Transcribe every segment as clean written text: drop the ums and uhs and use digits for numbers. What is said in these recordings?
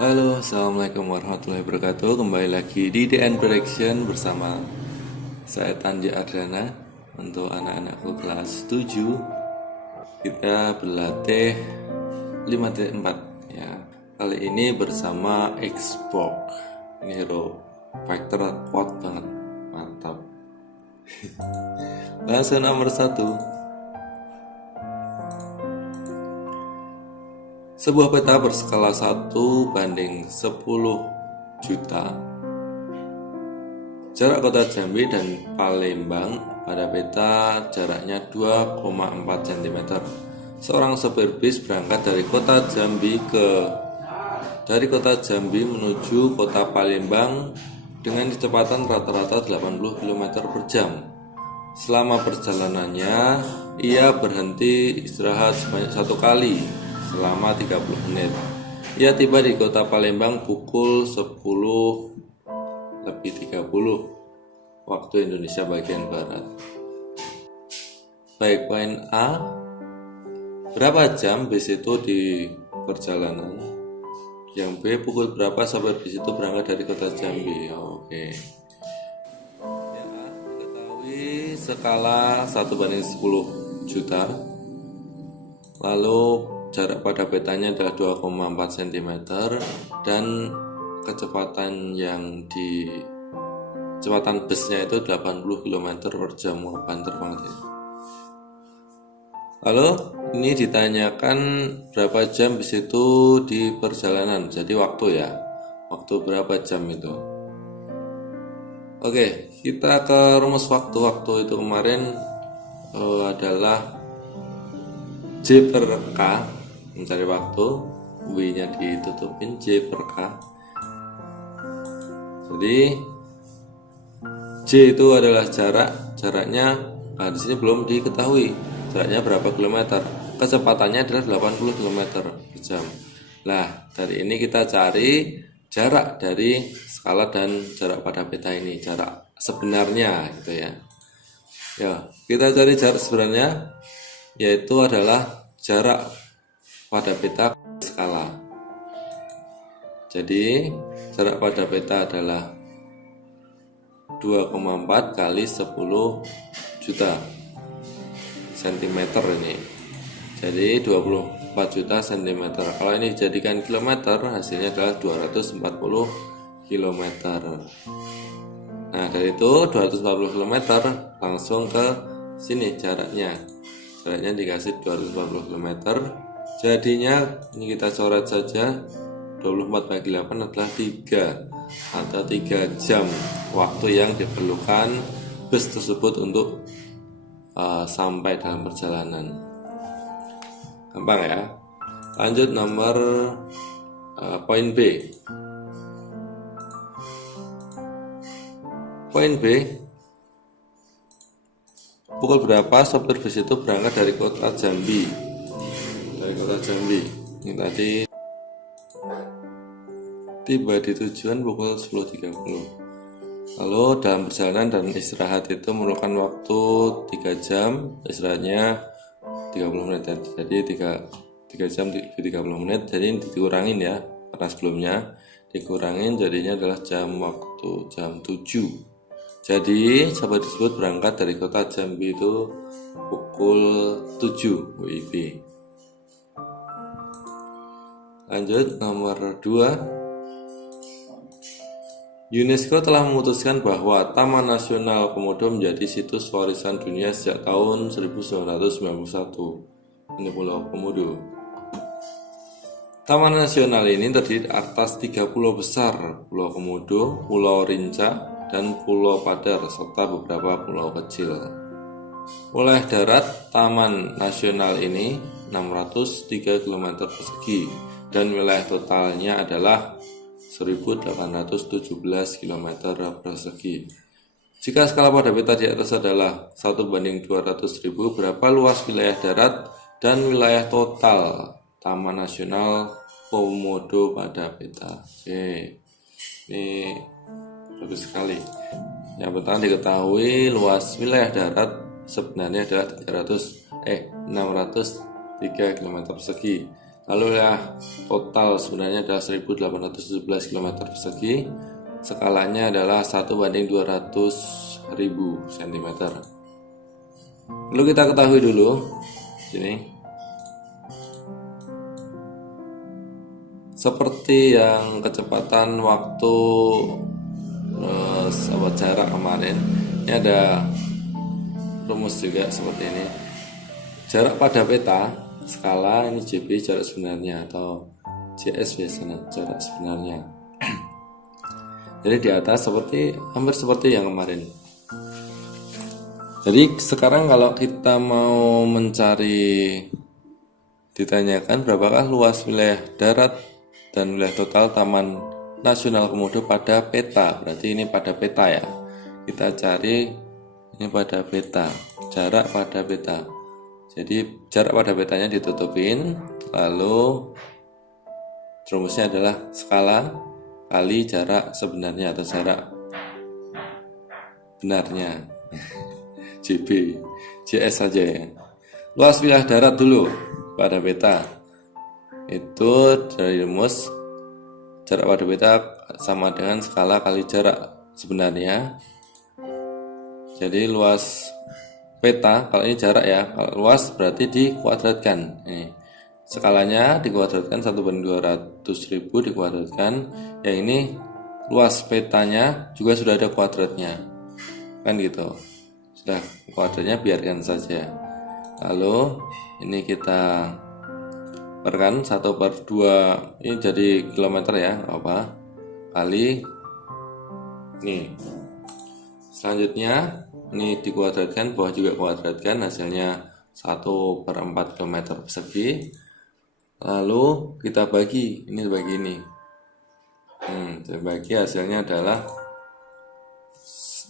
Halo, assalamualaikum warahmatullahi wabarakatuh. Kembali lagi di DN Prediction bersama saya Tanji Ardana. Untuk anak-anakku kelas 7, kita berlatih 5.4 ya. Kali ini bersama Xbox. Ini hero fighter kuat banget, mantap. Bahasa nomor 1. Sebuah peta berskala 1:10 juta. Jarak kota Jambi dan Palembang pada peta jaraknya 2,4 cm. Seorang sopir bis berangkat dari kota Jambi menuju kota Palembang dengan kecepatan rata-rata 80 km per jam. Selama perjalanannya, ia berhenti istirahat sebanyak 1 kali selama 30 menit. Ia tiba di kota Palembang pukul 10:30 waktu Indonesia bagian Barat. Baik, poin A. Berapa jam bis itu di perjalanan? Yang B, pukul berapa sopir bis itu berangkat dari kota Jambi? Oke. Yang A, diketahui skala 1:10 juta. Lalu jarak pada petanya adalah 2,4 cm dan kecepatan busnya itu 80 km per jam. Banter banget ya. Lalu ini ditanyakan berapa jam bis itu di perjalanan. Jadi waktu ya. Waktu berapa jam itu. Oke, kita ke rumus waktu. Waktu itu kemarin adalah J per K, mencari waktu, W-nya ditutupin, J per K. Jadi J itu adalah jaraknya di sini belum diketahui jaraknya berapa kilometer. Kecepatannya adalah 80 km per jam. Nah, dari ini kita cari jarak dari skala dan jarak pada peta ini, jarak sebenarnya gitu ya. Ya, kita cari jarak sebenarnya, yaitu adalah jarak pada peta skala. Jadi jarak pada peta adalah 2,4 kali 10 juta cm ini. Jadi 24 juta cm. Kalau ini dijadikan kilometer, hasilnya adalah 240 km. Nah, dari itu 240 km langsung ke sini jaraknya. Jaraknya dikasih 240 km. Jadinya ini kita coret saja, 24 bagi 8 adalah 3 atau 3 jam waktu yang diperlukan bus tersebut untuk sampai dalam perjalanan. Gampang ya. Lanjut nomor poin B. Poin B. Pukul berapa sopir bus itu berangkat dari kota Jambi? Dari kota Jambi. Ini tadi tiba di tujuan pukul 10.30. Lalu dalam perjalanan dan istirahat itu memerlukan waktu 3 jam, istirahatnya 30 menit. Jadi 3 jam 30 menit. Jadi dikurangin ya, karena sebelumnya dikurangin jadinya adalah jam 7. Jadi sahabat tersebut berangkat dari kota Jambi itu pukul 7 WIB. Lanjut nomor 2. UNESCO telah memutuskan bahwa Taman Nasional Komodo menjadi situs warisan dunia sejak tahun 1991. Ini Pulau Komodo. Taman Nasional ini terdiri atas 3 pulau besar, Pulau Komodo, Pulau Rinca, dan Pulau Padar, serta beberapa pulau kecil. Wilayah darat Taman Nasional ini 603 km persegi dan wilayah totalnya adalah 1817 km persegi. Jika skala pada peta di atas adalah 1:200.000, berapa luas wilayah darat dan wilayah total Taman Nasional Komodo pada peta? Oke, ini bagus sekali. Yang pertama diketahui luas wilayah darat sebenarnya adalah 603 km persegi. Lalu ya total sebenarnya adalah 1817 km persegi. Skalanya adalah 1/200.000 cm. Lalu kita ketahui dulu sini. Seperti yang kecepatan waktu jarak kemarin, ini ada rumus juga seperti ini. Jarak pada peta skala ini JB jarak sebenarnya atau JS biasanya jarak sebenarnya. Jadi di atas hampir seperti yang kemarin. Jadi sekarang kalau kita mau mencari, ditanyakan berapakah luas wilayah darat dan wilayah total Taman Nasional Komodo pada peta. Berarti ini pada peta ya. Kita cari ini pada peta, jarak pada peta. Jadi jarak pada petanya ditutupin, lalu rumusnya adalah skala kali jarak sebenarnya atau jarak benarnya. JB, JS saja ya. Luas wilayah darat dulu pada peta. Itu dari rumus jarak pada peta sama dengan skala kali jarak sebenarnya. Jadi luas peta, kalau ini jarak ya, kalau luas berarti dikuadratkan. Ini skalanya dikuadratkan 1/200.000 dikuadratkan. Yang ini luas petanya juga sudah ada kuadratnya, kan gitu. Sudah kuadratnya biarkan saja. Lalu ini kita perkan 1/2 ini jadi kilometer ya, apa kali nih. Selanjutnya ini dikuadratkan, bawah juga kuadratkan, hasilnya 1/4 km persegi. Lalu kita bagi, ini bagi ini. Bagi hasilnya adalah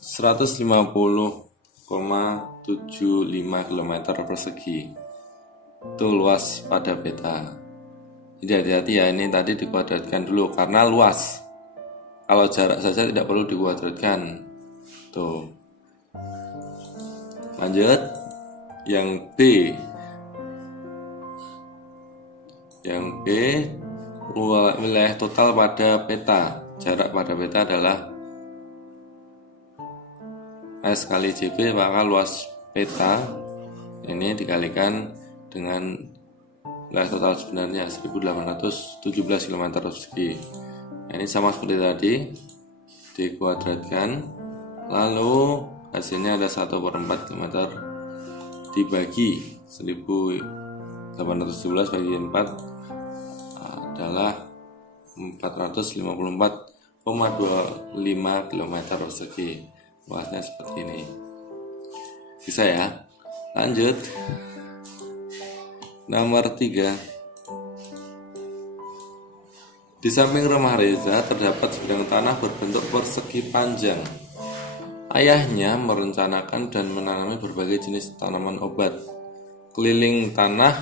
150,75 km persegi. Itu luas pada peta. Jadi hati-hati ya, ini tadi dikuadratkan dulu karena luas. Kalau jarak saja tidak perlu dikuadratkan. Tuh. Lanjut yang B. Yang B, wilayah total pada peta. Jarak pada peta adalah S kali JB, maka luas peta ini dikalikan dengan wilayah total sebenarnya 1817 km persegi. Ini sama seperti tadi, dikuadratkan, lalu hasilnya ada 1/4 km dibagi 1817 bagi 4 adalah 454,25 km persegi. Luasnya seperti ini. Bisa ya? Lanjut. Nomor 3. Di samping rumah Reza terdapat sebidang tanah berbentuk persegi panjang. Ayahnya merencanakan dan menanami berbagai jenis tanaman obat. Keliling tanah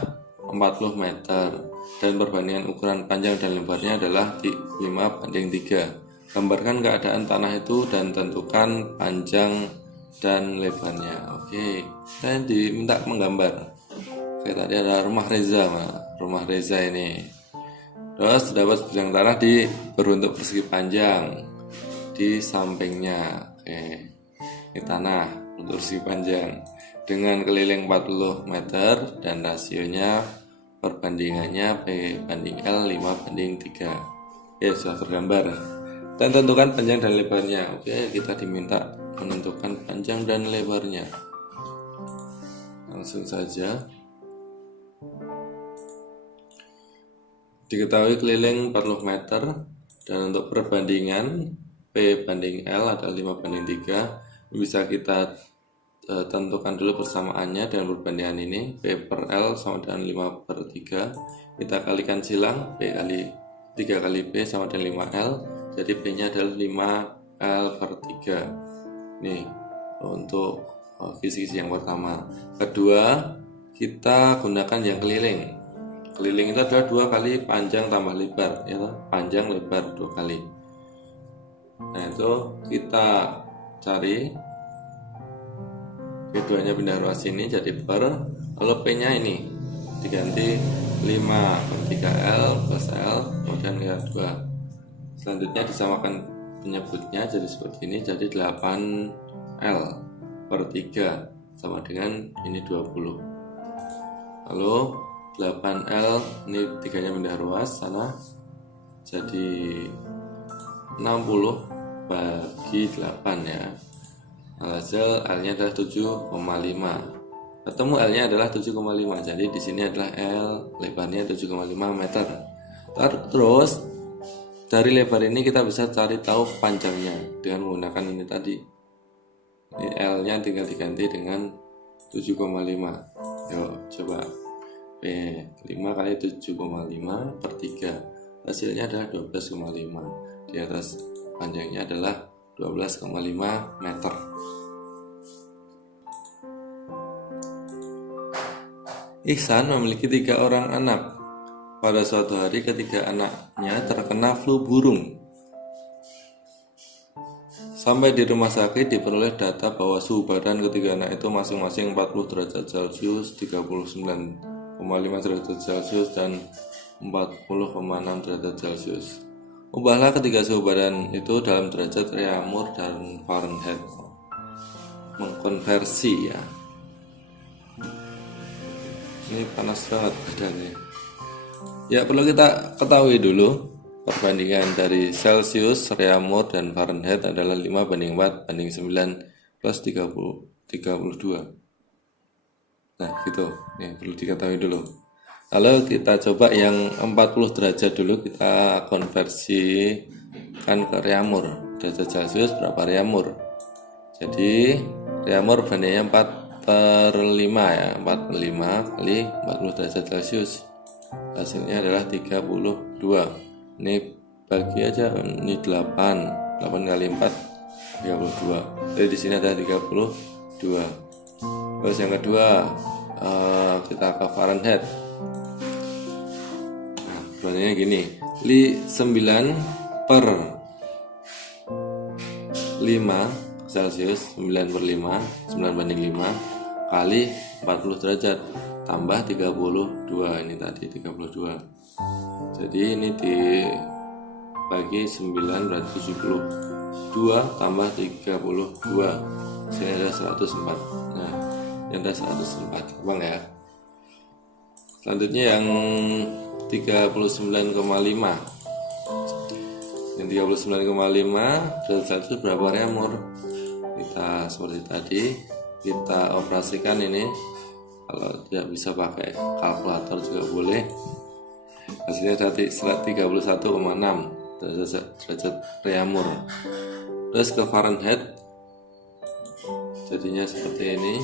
40 meter dan perbandingan ukuran panjang dan lebarnya adalah 5:3. Gambarkan keadaan tanah itu dan tentukan panjang dan lebarnya. Oke, saya diminta menggambar. Oke, tadi ada rumah Reza, rumah Reza ini. Terus terdapat sebidang tanah berbentuk persegi panjang di sampingnya. Oke, ini tanah bentuk persegi panjang dengan keliling 40 meter dan rasionya perbandingannya P banding L 5:3. Ya, sudah tergambar. Dan tentukan panjang dan lebarnya. Oke, kita diminta menentukan panjang dan lebarnya. Langsung saja. Diketahui keliling 40 meter dan untuk perbandingan P banding L adalah 5:3. Bisa kita tentukan dulu persamaannya dan perbandingan ini. P per L sama dengan 5/3. Kita kalikan silang, P kali 3 kali P sama dengan 5L. Jadi P nya adalah 5L/3. Nih untuk kisi-kisi yang pertama. Kedua, kita gunakan yang keliling. Keliling itu adalah 2 kali panjang tambah lebar, ya, panjang lebar 2 kali. Nah, itu kita cari keduanya pindah ruas ini jadi per, lalu P nya ini diganti 5/3L plus L, kemudian yang kedua. Selanjutnya disamakan penyebutnya jadi seperti ini, jadi 8L/3 sama dengan ini 20. Lalu 8L ini 3-nya pindah ruas sana, jadi 60 bagi 8 ya. Hasil L-nya adalah 7,5. Ketemu L-nya adalah 7,5. Jadi di sini adalah L, lebarnya 7,5 meter. Terus dari lebar ini kita bisa cari tahu panjangnya dengan menggunakan ini tadi. Ini L-nya tinggal diganti dengan 7,5. Yuk coba. 5 kali 7,5/3. Hasilnya adalah 12,5. Di atas panjangnya adalah 12,5 meter. Ihsan memiliki 3 orang anak. Pada suatu hari ketiga anaknya terkena flu burung. Sampai di rumah sakit diperoleh data bahwa suhu badan ketiga anak itu masing-masing 40 derajat Celcius, 39,5 derajat Celcius, dan 40,6 derajat Celcius. Ubahlah ketiga suhu badan itu dalam derajat Reaumur dan Fahrenheit. Mengkonversi ya. Ini panas banget badannya. Ya, perlu kita ketahui dulu perbandingan dari Celsius, Reaumur, dan Fahrenheit adalah 5/4/9 plus 32. Nah gitu, ini perlu diketahui dulu. Lalu kita coba yang 40 derajat dulu, kita konversikan ke Reaumur. Derajat Celcius berapa Reaumur? Jadi Reaumur bandingnya 4/5 ya, 4/5 kali 40 derajat Celcius. Hasilnya adalah 32. Ini bagi aja, ini 8 kali 4 32. Jadi di sini ada 32. Terus yang kedua kita ke Fahrenheit. Nah, bandingnya gini, 9/5 Celcius, 9/5, 9/5 kali 40 derajat tambah 32, ini tadi 32. Jadi ini dibagi 9 berarti 72 tambah 32, sini ada 104. Nah, ini ada 104, gampang ya. Selanjutnya yang 39,5. Yang 39,5 derajat Celcius berapa Reaumur? Kita seperti tadi, kita operasikan ini. Kalau tidak bisa pakai kalkulator juga boleh. Hasilnya tadi 31,6 derajat Reaumur. Terus ke Fahrenheit, jadinya seperti ini.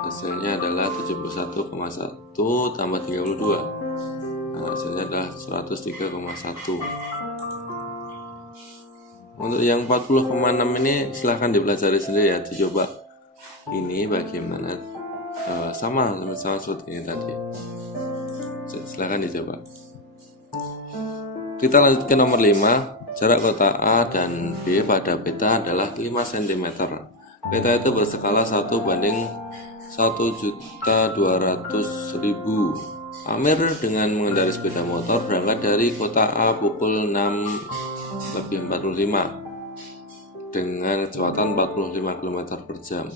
Hasilnya adalah 71,1 tambah 32. Nah, hasilnya adalah 103,1. Untuk yang 40,6 ini silahkan dipelajari sendiri ya, dicoba ini bagaimana. Sama seperti ini tadi, silahkan dicoba. Kita lanjut ke nomor 5. Jarak kota A dan B pada peta adalah 5 cm. Peta itu berskala 1/1.200.000. Amir dengan mengendarai sepeda motor berangkat dari kota A pukul 6:45 dengan kecepatan 45 km per jam.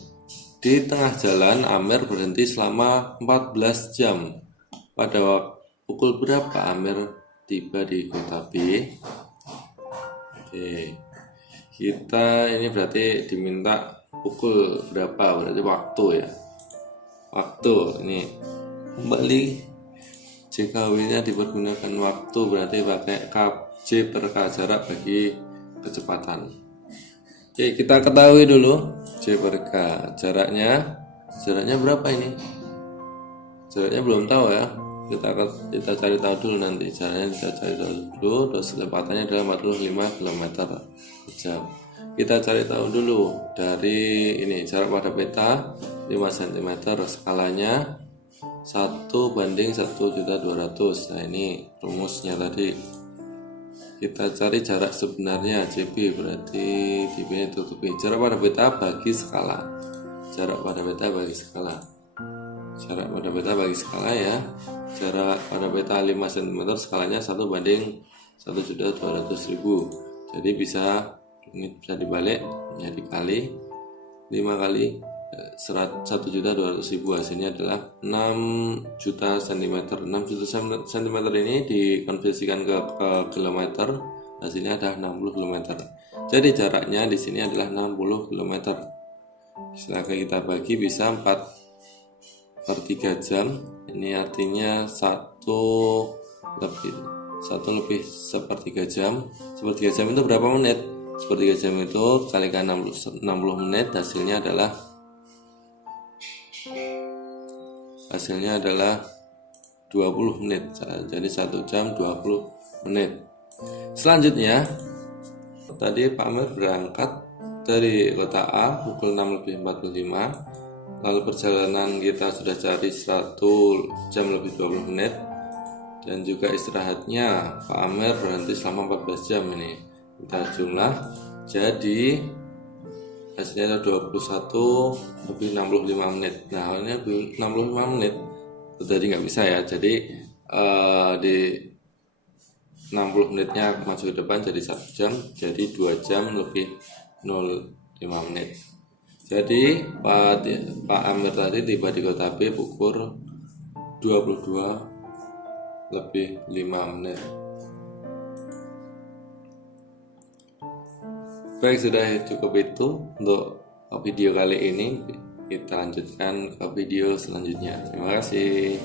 Di tengah jalan Amir berhenti selama 14 jam. Pada pukul berapa Amir tiba di kota B? Oke, kita ini berarti diminta pukul berapa, berarti waktu ya. Waktu ini kembali JKW-nya dipergunakan waktu, berarti pakai J per K, jarak bagi kecepatan. Oke, kita ketahui dulu J per K, jaraknya berapa ini? Jaraknya belum tahu ya. Kita cari tahu dulu nanti. Jaraknya kita cari tahu dulu. Terus kecepatannya adalah 45 km per jam. Kita cari tahu dulu dari ini jarak pada peta 5 cm, skalanya 1/1.200.000. Nah, ini rumusnya tadi. Kita cari jarak sebenarnya JB, berarti JB tutupi jarak pada peta bagi skala. Jarak pada peta bagi skala. Jarak pada peta bagi skala ya. Jarak pada peta 5 cm, skalanya 1:1.200.000. Jadi ini bisa dibalik menjadi kali 5 kali 1.200.000, hasilnya adalah 6 juta cm. 6 juta cm ini dikonversikan ke kilometer, hasilnya adalah 60 km. Jadi jaraknya di sini adalah 60 km. Silahkan kita bagi, bisa 4/3 jam. Ini artinya 1 lebih 1/3 jam. 1/3 jam itu berapa menit? 1/3 jam itu kalikan 60 menit, hasilnya adalah 20 menit. Jadi 1 jam 20 menit. Selanjutnya, tadi Pak Amir berangkat dari kota A pukul 6:45, lalu perjalanan kita sudah cari 1 jam lebih 20 menit, dan juga istirahatnya Pak Amir berhenti selama 14 jam. Ini kita jumlah, jadi hasilnya adalah 21 lebih 65 menit. Nah, ini 65 menit jadi nggak bisa ya, jadi di 60 menitnya maju ke depan jadi 1 jam, jadi 2 jam lebih 05 menit. Jadi Pak Amir tadi tiba di kota B pukul 22 lebih 5 menit. Baik, sudah cukup itu untuk video kali ini. Kita lanjutkan ke video selanjutnya. Terima kasih.